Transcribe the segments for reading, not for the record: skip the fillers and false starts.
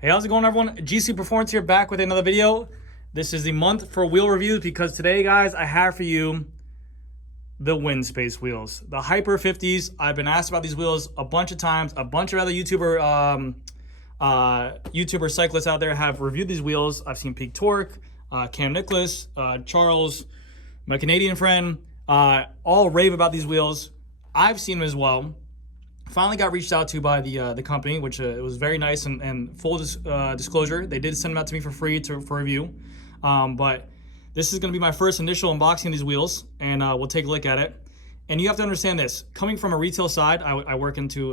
Hey, how's it going, everyone? GC Performance here, back with another video. This is the month for wheel reviews because today, guys, I have for you the Winspace wheels, the Hyper 50s. I've been asked about these wheels a bunch of times. A bunch of other YouTuber cyclists out there have reviewed these wheels. I've seen Peak Torque, Cam Nicholas, Charles, my Canadian friend, all rave about these wheels. I've seen them as well. Finally got reached out to by the company, which it was very nice, and full disclosure, they did send them out to me for free for review. But this is going to be my first initial unboxing of these wheels, and we'll take a look at it. And you have to understand this. Coming from a retail side, I work into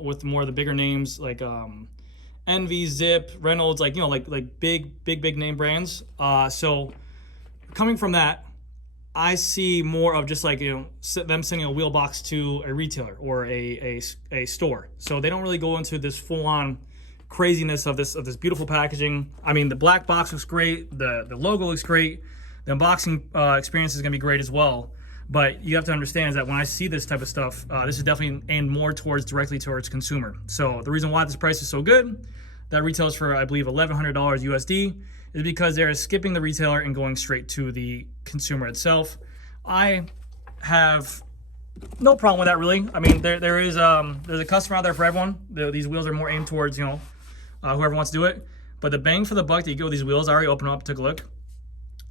with more of the bigger names like Envy, Zip, Reynolds, like big name brands. So coming from that, I see more of just like, them sending a wheel box to a retailer or a store. So they don't really go into this full-on craziness of this beautiful packaging. I mean, the black box looks great. The logo looks great. The unboxing experience is gonna be great as well. But you have to understand is that when I see this type of stuff, this is definitely aimed more directly towards consumer. So the reason why this price is so good, that retails for, I believe, $1,100 USD, is because they're skipping the retailer and going straight to the consumer itself. I have no problem with that, really. I mean, there's a customer out there for everyone. These wheels are more aimed towards, whoever wants to do it. But the bang for the buck that you get with these wheels, I already opened them up, took a look.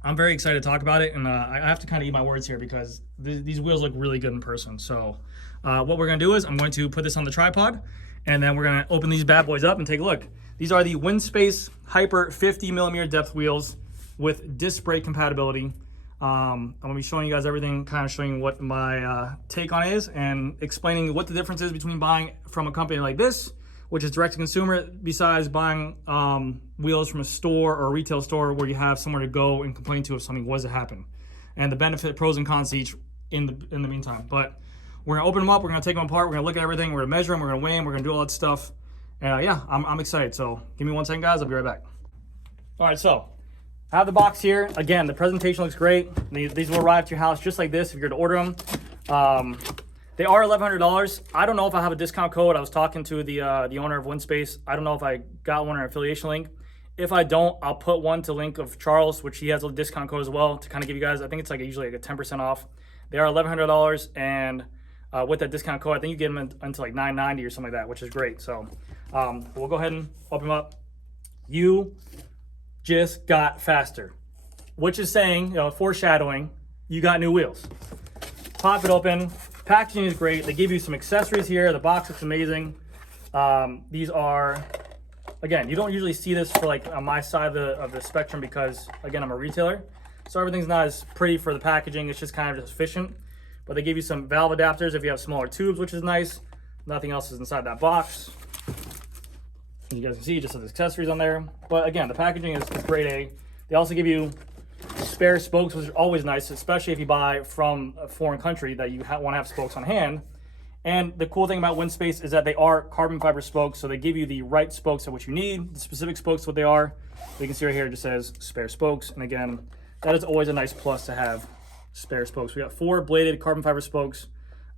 I'm very excited to talk about it, and I have to kind of eat my words here because these wheels look really good in person. So what we're gonna do is I'm going to put this on the tripod, and then we're gonna open these bad boys up and take a look. These are the Winspace Hyper 50mm depth wheels with disc brake compatibility. I'm gonna be showing you guys everything, kind of showing what my take on it is, and explaining what the difference is between buying from a company like this, which is direct to consumer, besides buying wheels from a store or a retail store where you have somewhere to go and complain to if something was to happen, and the benefit, pros and cons to each in the meantime. But we're gonna open them up, we're gonna take them apart, we're gonna look at everything, we're gonna measure them, we're gonna weigh them, we're gonna do all that stuff. And yeah, I'm excited. So give me 1 second, guys. I'll be right back. All right, so I have the box here. Again, the presentation looks great. These will arrive to your house just like this if you're to order them. They are $1,100. I don't know if I have a discount code. I was talking to the owner of Winspace. I don't know if I got one or an affiliation link. If I don't, I'll put one to link of Charles, which he has a discount code as well to kind of give you guys. I think it's usually like a 10% off. They are $1,100, and with that discount code, I think you get them until like $9.90 or something like that, which is great. So we'll go ahead and open them up. You just got faster, which is saying, foreshadowing, you got new wheels. Pop it open. Packaging is great. They give you some accessories here. The box looks amazing. These are, again, you don't usually see this for like on my side of the spectrum because, again, I'm a retailer. So everything's not as pretty for the packaging. It's just kind of just efficient. But they give you some valve adapters if you have smaller tubes, which is nice. Nothing else is inside that box. As you guys can see, just has accessories on there. But again, the packaging is grade A. They also give you spare spokes, which is always nice, especially if you buy from a foreign country that you want to have spokes on hand. And the cool thing about Winspace is that they are carbon fiber spokes, so they give you the right spokes at what you need. The specific spokes, what they are. You can see right here, it just says spare spokes. And again, that is always a nice plus to have spare spokes. We got 4 bladed carbon fiber spokes,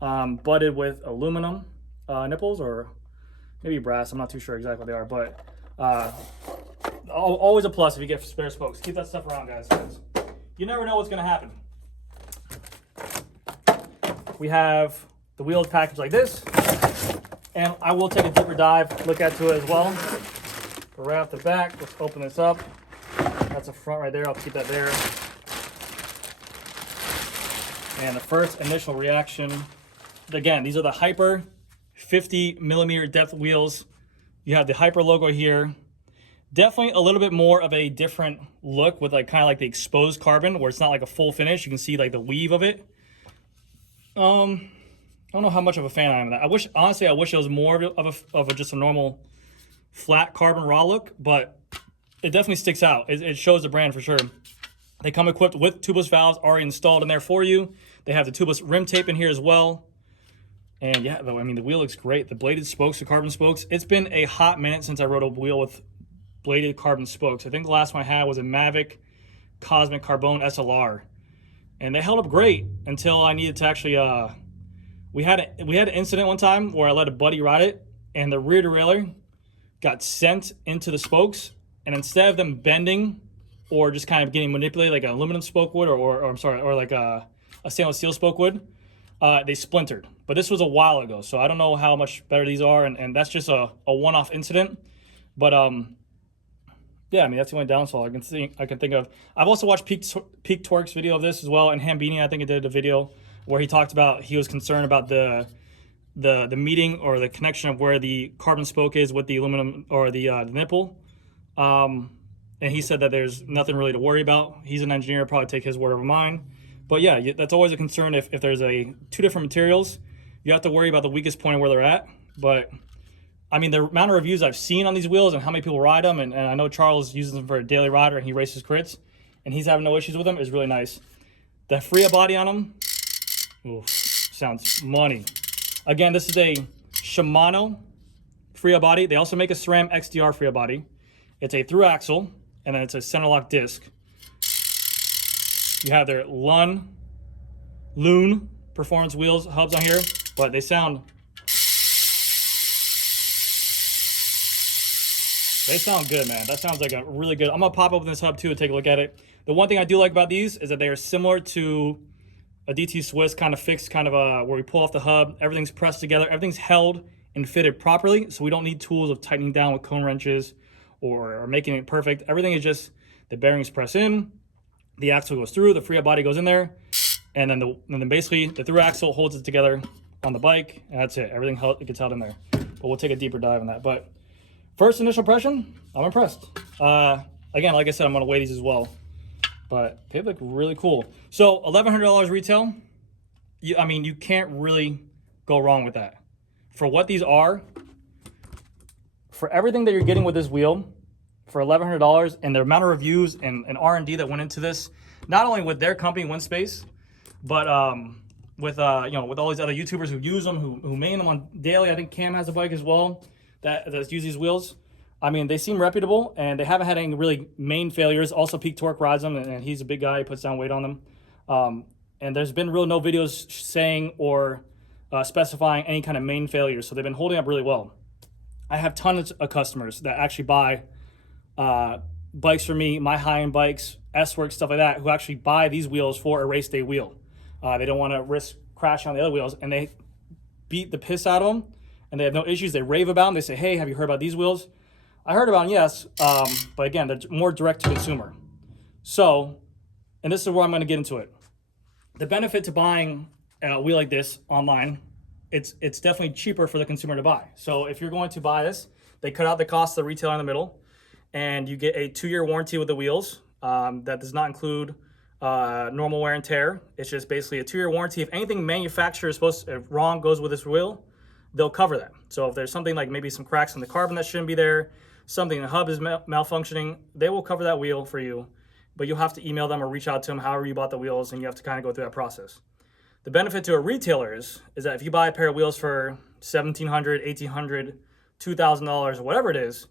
butted with aluminum nipples, or maybe brass. I'm not too sure exactly what they are, but always a plus if you get spare spokes. Keep that stuff around, guys. You never know what's going to happen. We have the wheels packaged like this, and I will take a deeper dive, look at it as well. But right off the back, let's open this up. That's the front right there. I'll keep that there. And the first initial reaction, again, these are the Hyper 50mm depth wheels. You have the Hyper logo here. Definitely a little bit more of a different look with kind of like the exposed carbon where it's not like a full finish. You can see like the weave of it. I don't know how much of a fan I am of that. Honestly, I wish it was more of just a normal flat carbon raw look, but it definitely sticks out. It shows the brand for sure. They come equipped with tubeless valves already installed in there for you. They have the tubeless rim tape in here as well. And yeah, though, I mean, the wheel looks great. The bladed spokes, the carbon spokes. It's been a hot minute since I rode a wheel with bladed carbon spokes. I think the last one I had was a Mavic Cosmic Carbone SLR. And they held up great until I needed to actually, we had an incident one time where I let a buddy ride it, and the rear derailleur got sent into the spokes, and instead of them bending or just kind of getting manipulated like an aluminum spoke would, or I'm sorry, or like a stainless steel spoke would, they splintered. But this was a while ago, so I don't know how much better these are, and that's just a one-off incident. But yeah, I mean, that's the only downside I can think of. I've also watched Peak Torque's video of this as well, and Hambini, I think, did a video where he talked about he was concerned about the meeting or the connection of where the carbon spoke is with the aluminum or the nipple. And he said that there's nothing really to worry about. He's an engineer, probably take his word over mine. But yeah, that's always a concern if there's two different materials. You have to worry about the weakest point of where they're at. But I mean, the amount of reviews I've seen on these wheels and how many people ride them, and I know Charles uses them for a daily rider and he races crits, and he's having no issues with them, is really nice. The Freya body on them, oof, sounds money. Again, this is a Shimano Freya body. They also make a SRAM XDR Freya body. It's a through axle, and then it's a center lock disc. You have their Loon performance wheels hubs on here, but they sound good, man. That sounds like a really good. I'm gonna pop open this hub too and take a look at it. The one thing I do like about these is that they are similar to a DT Swiss kind of fixed, kind of where we pull off the hub. Everything's pressed together. Everything's held and fitted properly, so we don't need tools of tightening down with cone wrenches or making it perfect. Everything is just the bearings press in, the axle goes through, the Freya body goes in there, and then basically the through axle holds it together on the bike, and that's it. Everything gets held in there. But we'll take a deeper dive on that. But first initial impression, I'm impressed. Again, like I said, I'm gonna weigh these as well, but they look really cool. So $1,100 retail. I mean, you can't really go wrong with that. For what these are, for everything that you're getting with this wheel, for $1,100, and the amount of reviews and R&D that went into this, not only with their company Winspace, but with all these other YouTubers who use them, who main them on daily. I think Cam has a bike as well that's used these wheels. I mean, they seem reputable, and they haven't had any really main failures. Also, Peak Torque rides them, and he's a big guy. He puts down weight on them. And there's been no videos saying or specifying any kind of main failures, so they've been holding up really well. I have tons of customers that actually buy bikes from me, my high-end bikes, S-Works, stuff like that, who actually buy these wheels for a race day wheel. They don't want to risk crashing on the other wheels, and they beat the piss out of them, and they have no issues. They rave about them. They say, hey, have you heard about these wheels? I heard about them, yes, but again, they're more direct to consumer. So, and this is where I'm going to get into it. The benefit to buying a wheel like this online, it's definitely cheaper for the consumer to buy. So if you're going to buy this, they cut out the cost of the retailer in the middle, and you get a 2-year warranty with the wheels. That does not include normal wear and tear. It's just basically a 2-year warranty. If anything manufacturer is wrong goes with this wheel, they'll cover that. So if there's something like maybe some cracks in the carbon that shouldn't be there, something the hub is malfunctioning, they will cover that wheel for you, but you'll have to email them or reach out to them however you bought the wheels, and you have to kind of go through that process. The benefit to a retailer is that if you buy a pair of wheels for $1,700, $1,800, $2,000, or whatever it is,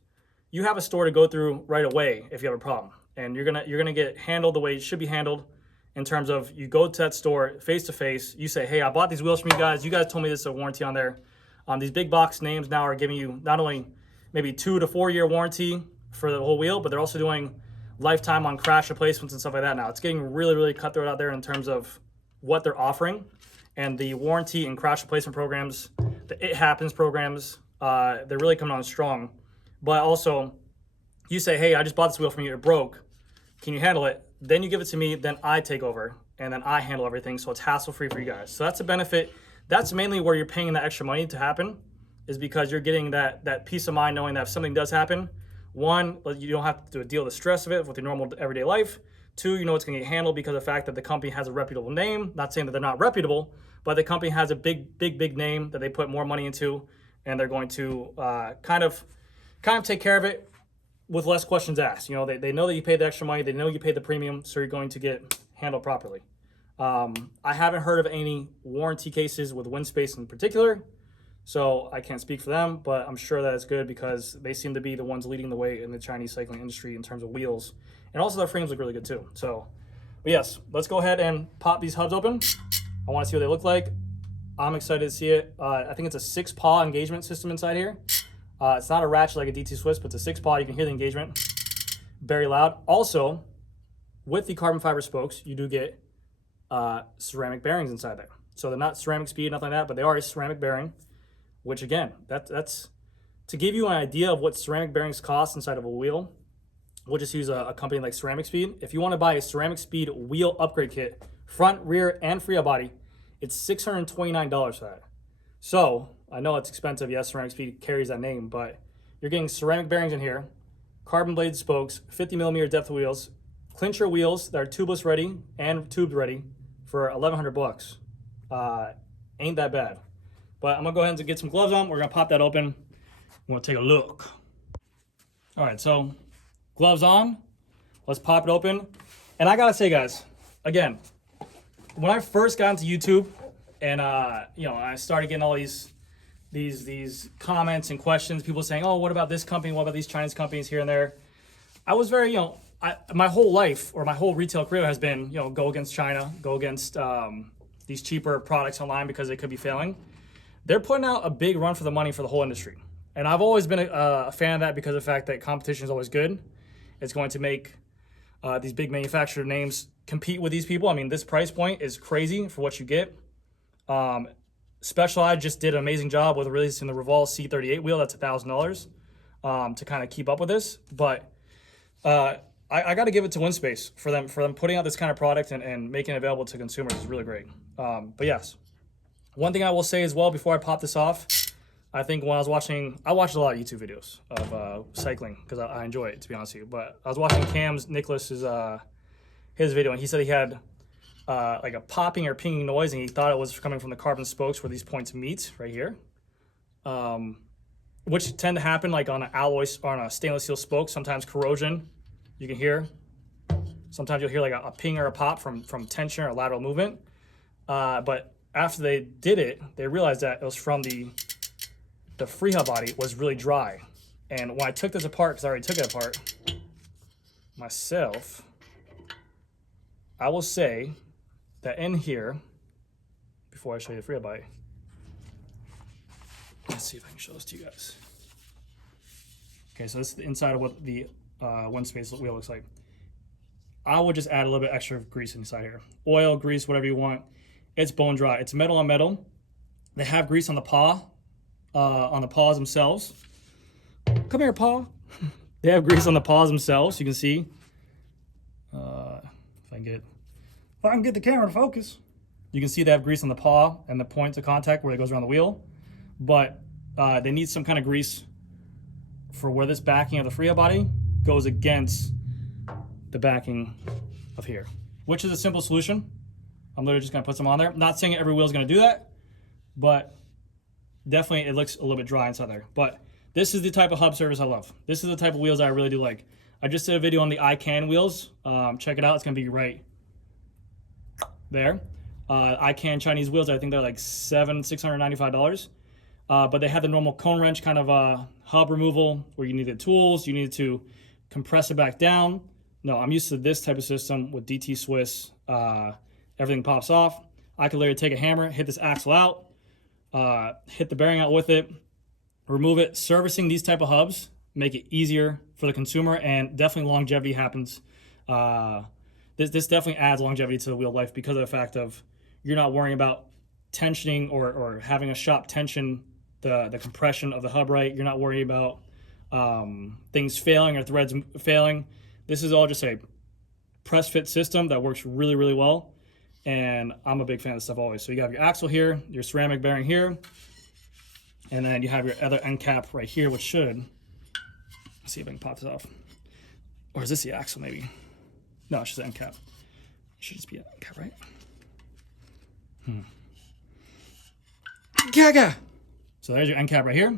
you have a store to go through right away if you have a problem, and you're gonna get handled the way it should be handled. In terms of, you go to that store face to face, you say, hey, I bought these wheels from you guys told me there's a warranty on there. These big box names now are giving you not only maybe 2 to 4 year warranty for the whole wheel, but they're also doing lifetime on crash replacements and stuff like that now. It's getting really, really cutthroat out there in terms of what they're offering, and the warranty and crash replacement programs, the It Happens programs, they're really coming on strong. But also, you say, hey, I just bought this wheel from you, it broke, can you handle it? Then you give it to me, then I take over, and then I handle everything, so it's hassle-free for you guys. So that's a benefit. That's mainly where you're paying that extra money to happen, is because you're getting that peace of mind knowing that if something does happen, one, you don't have to deal with the stress of it with your normal everyday life. 2, you know it's going to get handled because of the fact that the company has a reputable name. Not saying that they're not reputable, but the company has a big name that they put more money into, and they're going to kind of take care of it with less questions asked. You know, they know that you paid the extra money, they know you paid the premium, so you're going to get handled properly. I haven't heard of any warranty cases with Winspace in particular, so I can't speak for them, but I'm sure that it's good because they seem to be the ones leading the way in the Chinese cycling industry in terms of wheels. And also their frames look really good too. So, but yes, let's go ahead and pop these hubs open. I want to see what they look like. I'm excited to see it. I think it's a 6 Paw Engagement system inside here. It's not a ratchet like a DT Swiss, but it's a 6-paw. You can hear the engagement very loud. Also, with the carbon fiber spokes, you do get ceramic bearings inside there. So they're not ceramic speed, nothing like that, but they are a ceramic bearing, which again, that's to give you an idea of what ceramic bearings cost inside of a wheel. We'll just use a company like Ceramic Speed. If you want to buy a Ceramic Speed wheel upgrade kit, front, rear, and free body, it's $629 for that. So I know it's expensive. Yes, Ceramic Speed carries that name, but you're getting ceramic bearings in here, carbon blade spokes, 50mm depth wheels, clincher wheels that are tubeless ready and tubed ready for $1,100 bucks. Ain't that bad. But I'm gonna go ahead and get some gloves on. We're gonna pop that open. We're gonna take a look. All right, so gloves on. Let's pop it open. And I gotta say, guys, again, when I first got into YouTube and I started getting all these comments and questions, people saying, "Oh, what about this company? What about these Chinese companies here and there?" I was very, my whole life or my whole retail career has been, go against China, go against these cheaper products online because they could be failing. They're putting out a big run for the money for the whole industry. And I've always been a fan of that because of the fact that competition is always good. It's going to make these big manufacturer names compete with these people. I mean, this price point is crazy for what you get. Specialized just did an amazing job with releasing the Revol C38 wheel. That's $1,000 to kind of keep up with this. But I got to give it to Winspace for them putting out this kind of product and making it available to consumers is really great. But yes, one thing I will say as well before I pop this off, I think when I watched a lot of YouTube videos of cycling because I enjoy it, to be honest with you. But I was watching Nicholas's his video, and he said he had like a popping or pinging noise, and he thought it was coming from the carbon spokes where these points meet right here, which tend to happen like on an alloy or on a stainless steel spoke. Sometimes corrosion, you can hear. Sometimes you'll hear like a ping or a pop from tension or lateral movement. But after they did it, they realized that it was from the free hub body was really dry. And when I took this apart, because I already took it apart myself, I will say that in here, before I show you the free hub body, let's see if I can show this to you guys. Okay, so this is the inside of what the Winspace wheel looks like. I would just add a little bit extra grease inside here. Oil, grease, whatever you want. It's bone dry. It's metal on metal. They have grease on the paw. On the paws themselves. Come here, paw. They have grease on the paws themselves. You can see. If I can get the camera to focus, you can see they have grease on the paw and the points of contact where it goes around the wheel. But they need some kind of grease for where this backing of the free body goes against the backing of here, which is a simple solution. I'm literally just gonna put some on there. Not saying every wheel is gonna do that, but definitely it looks a little bit dry inside there. But this is the type of hub service I love. This is the type of wheels I really do like. I just did a video on the ICANN wheels. Check it out. It's going to be right there. ICANN Chinese wheels, I think they're like $695. But they have the normal cone wrench kind of hub removal where you need the tools. You need to compress it back down. No, I'm used to this type of system with DT Swiss. Everything pops off. I can literally take a hammer, hit this axle out, hit the bearing out with it, remove it. Servicing these type of hubs make it easier for the consumer, and definitely longevity happens. This definitely adds longevity to the wheel life because of the fact of you're not worrying about tensioning or having a shop tension the compression of the hub right. You're not worried about things failing or threads failing. This is all just a press fit system that works really, really well. And I'm a big fan of this stuff always. So you have your axle here, your ceramic bearing here, and then you have your other end cap right here, which should, let's see if I can pop this off. Or is this the axle maybe? No, it's just the end cap. It should just be an end cap, right? Gaga! So there's your end cap right here,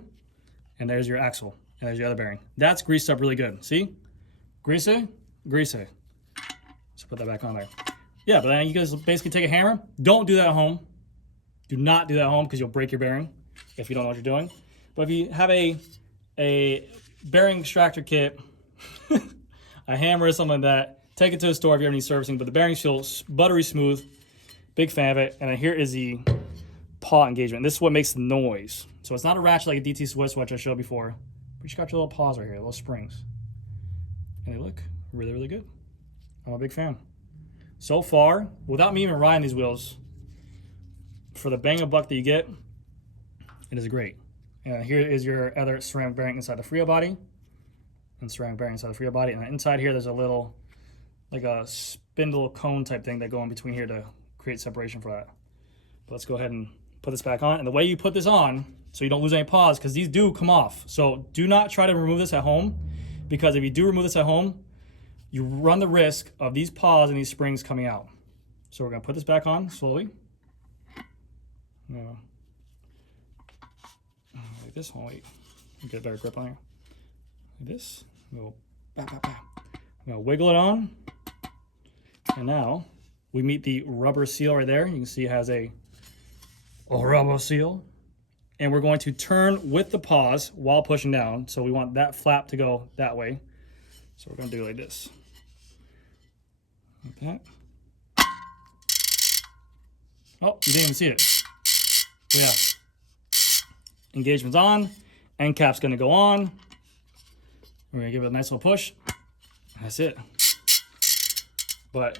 and there's your axle, and there's your other bearing. That's greased up really good. See? Greasy, greasy. So put that back on there. Yeah, but then you guys basically take a hammer. Don't do that at home. Do not do that at home because you'll break your bearing if you don't know what you're doing. But if you have a bearing extractor kit, a hammer or something like that, take it to the store if you ever need servicing. But the bearings feel buttery smooth. Big fan of it. And then here is the paw engagement. This is what makes the noise. So it's not a ratchet like a DT Swiss, which I showed before. But you got your little paws right here, little springs. And they look really, really good. I'm a big fan. So far, without me even riding these wheels, for the bang of buck that you get, it is great. And here is your other ceramic bearing inside the Frio body. And ceramic bearing inside the Frio body. And inside here, there's a little, like a spindle cone type thing that go in between here to create separation for that. But let's go ahead and put this back on. And the way you put this on, so you don't lose any paws, because these do come off. So do not try to remove this at home, because if you do remove this at home, you run the risk of these paws and these springs coming out. So we're gonna put this back on slowly. Like this, hold on, wait. Get a better grip on here. Like this, go back, back, back. I'm gonna wiggle it on. And now we meet the rubber seal right there. You can see it has a rubber seal. And we're going to turn with the paws while pushing down. So we want that flap to go that way. So we're gonna do it like this. Like that. Oh, you didn't even see it. So yeah. Engagement's on. End cap's gonna go on. We're gonna give it a nice little push. That's it. But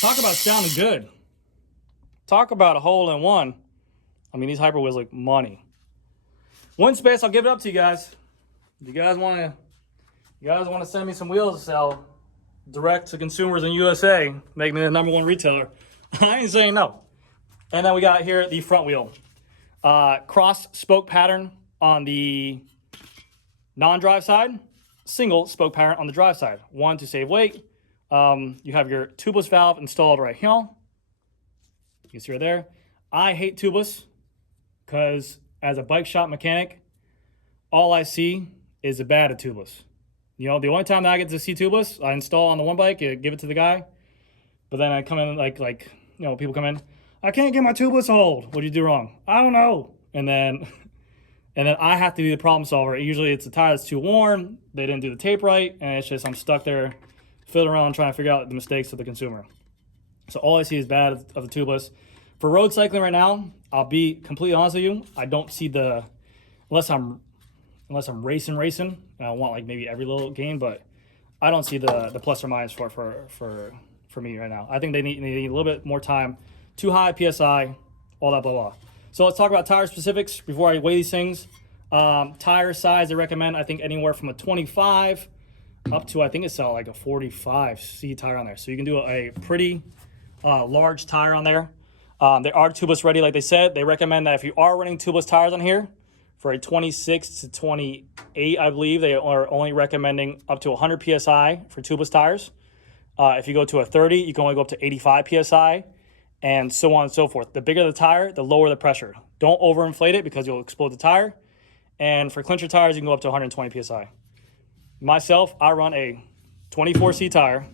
talk about sounding good. Talk about a hole in one. I mean, these hyper wheels look money. Winspace, I'll give it up to you guys. If you guys want to send me some wheels to sell direct to consumers in USA, make me the #1 retailer, I ain't saying no. And then we got here the front wheel. Cross spoke pattern on the non-drive side, single spoke pattern on the drive side. One, to save weight. You have your tubeless valve installed right here. You can see right there. I hate tubeless because as a bike shop mechanic, all I see is the bad of tubeless. You know, the only time that I get to see tubeless, I install on the one bike, give it to the guy. But then I come in like you know, people come in, I can't get my tubeless to hold. What did you do wrong? I don't know. And then I have to be the problem solver. Usually it's a tire that's too worn, they didn't do the tape right, and it's just I'm stuck there fiddling around trying to figure out the mistakes of the consumer. So all I see is bad of the tubeless. For road cycling right now, I'll be completely honest with you, I don't see the, unless I'm racing, and I want like maybe every little gain, but I don't see the plus or minus for me right now. I think they need a little bit more time. Too high PSI, all that blah blah. So let's talk about tire specifics before I weigh these things. Tire size, they recommend I think anywhere from a 25 up to, I think it's like a 45C tire on there. So you can do a pretty large tire on there. They are tubeless ready, like they said. They recommend that if you are running tubeless tires on here, for a 26 to 28, I believe, they are only recommending up to 100 PSI for tubeless tires. If you go to a 30, you can only go up to 85 PSI, and so on and so forth. The bigger the tire, the lower the pressure. Don't overinflate it because you'll explode the tire. And for clincher tires, you can go up to 120 PSI. Myself, I run a 24C tire,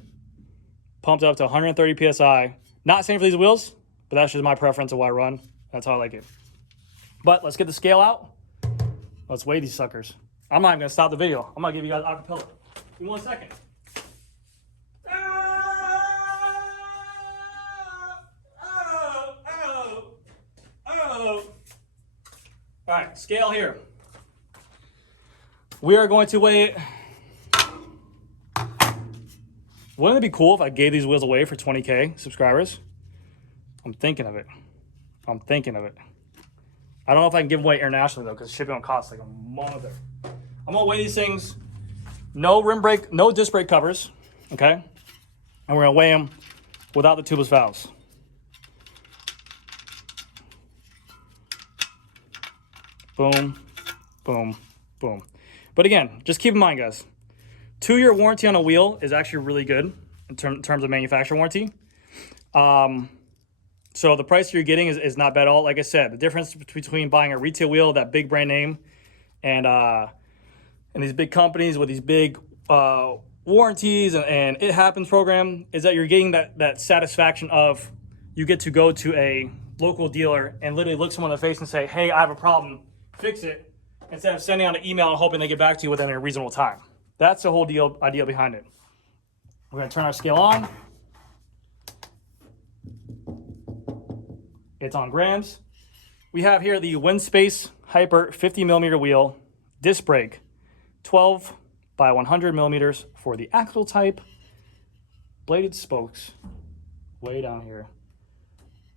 pumped up to 130 PSI. Not saying for these wheels, but that's just my preference of what I run. That's how I like it. But let's get the scale out. Let's weigh these suckers. I'm not even gonna stop the video. I'm gonna give you guys acapella. Give me 1 second. All right, scale here. We are going to weigh it. Wouldn't it be cool if I gave these wheels away for 20K subscribers? I'm thinking of it. I don't know if I can give away internationally though, because shipping will cost like a mother. I'm gonna weigh these things. No rim brake, no disc brake covers, okay? And we're gonna weigh them without the tubeless valves. Boom, boom, boom. But again, just keep in mind, guys, 2-year warranty on a wheel is actually really good in terms of manufacturer warranty. So the price you're getting is not bad at all. Like I said, the difference between buying a retail wheel, that big brand name, and these big companies with these big warranties and It Happens program is that you're getting that satisfaction of you get to go to a local dealer and literally look someone in the face and say, hey, I have a problem, fix it, instead of sending out an email and hoping they get back to you within a reasonable time. That's the whole idea behind it. We're gonna turn our scale on. It's on grams. We have here the Winspace Hyper 50mm wheel disc brake, 12 by 100 millimeters for the axle type. Bladed spokes, way down here.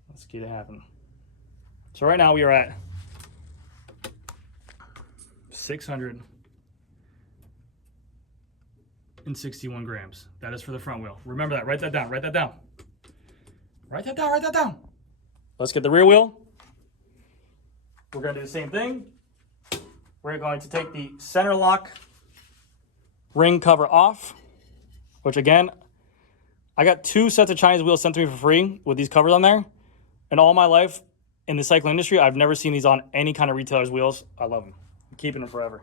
Let's get it happen. So right now we are at 661 grams. That is for the front wheel. Remember that. Write that down. Write that down. Write that down. Write that down. Let's get the rear wheel. We're going to do the same thing. We're going to take the center lock ring cover off, which again, I got 2 sets of Chinese wheels sent to me for free with these covers on there. And all my life in the cycling industry, I've never seen these on any kind of retailer's wheels. I love them. I'm keeping them forever.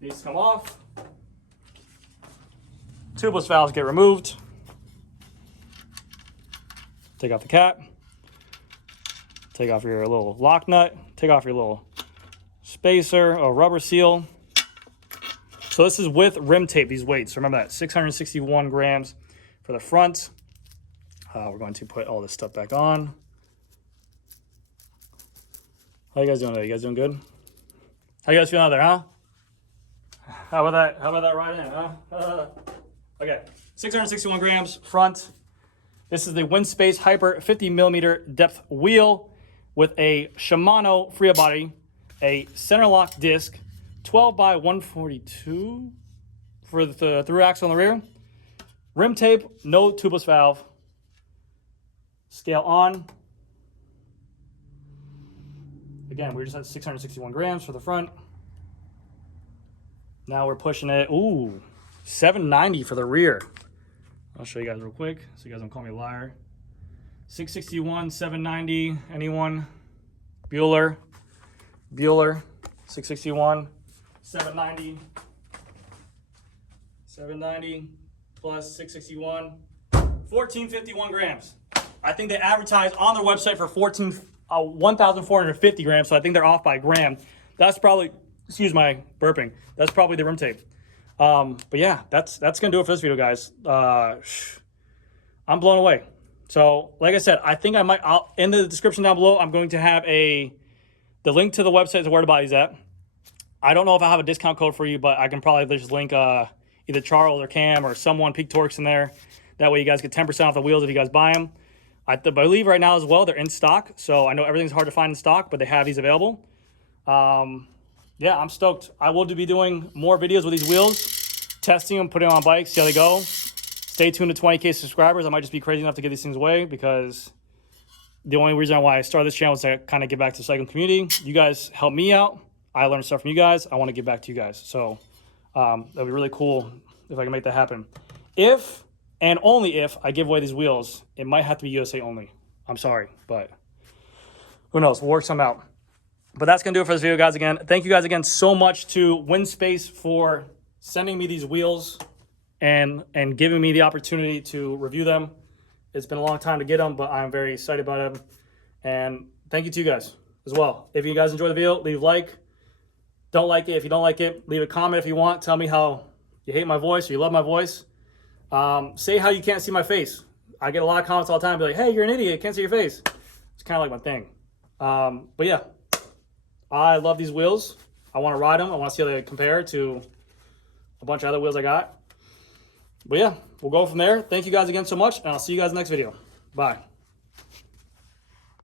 These come off. Tubeless valves get removed. Take off the cap. Take off your little lock nut. Take off your little spacer or rubber seal. So this is with rim tape, these weights. So remember that, 661 grams for the front. We're going to put all this stuff back on. How you guys doing today? You guys doing good? How you guys feeling out there, huh? How about that? How about that right in, huh? Okay, 661 grams front. This is the Winspace Hyper 50 millimeter depth wheel with a Shimano Freya body, a center lock disc, 12 by 142 for the through axle on the rear. Rim tape, no tubeless valve. Scale on. Again, we just had 661 grams for the front. Now we're pushing it. Ooh, 790 for the rear. I'll show you guys real quick so you guys don't call me a liar. 661, 790. Anyone? Bueller. 661, 790. 790 plus 661. 1,451 grams. I think they advertise on their website for 1,450 grams, so I think they're off by a gram. That's probably, excuse my burping, that's probably the rim tape. But yeah, that's gonna do it for this video, guys. I'm blown away. So like I said, I think I'll in the description down below, I'm going to have the link to the website to where to buy these at. I don't know if I have a discount code for you, but I can probably just link either Charles or Cam or someone, Peak Torques in there. That way you guys get 10% off the wheels if you guys buy them. I believe right now as well, they're in stock. So I know everything's hard to find in stock, but they have these available. Yeah, I'm stoked. I will be doing more videos with these wheels, testing them, putting them on bikes, see how they go. Stay tuned to 20K subscribers. I might just be crazy enough to give these things away because the only reason why I started this channel is to kind of give back to the cycling community. You guys help me out. I learned stuff from you guys. I want to give back to you guys. So that'd be really cool if I can make that happen. If and only if I give away these wheels, it might have to be USA only. I'm sorry, but who knows? We'll work some out. But that's going to do it for this video, guys. Again, thank you guys again so much to Winspace for sending me these wheels and giving me the opportunity to review them. It's been a long time to get them, but I'm very excited about them. And thank you to you guys as well. If you guys enjoy the video, leave a like. Don't like it. If you don't like it, leave a comment if you want. Tell me how you hate my voice or you love my voice. Say how you can't see my face. I get a lot of comments all the time, be like, hey, you're an idiot, can't see your face. It's kind of like my thing. But yeah, I love these wheels. I want to ride them. I want to see how they compare to a bunch of other wheels I got. But yeah, we'll go from there. Thank you guys again so much, and I'll see you guys in the next video. Bye.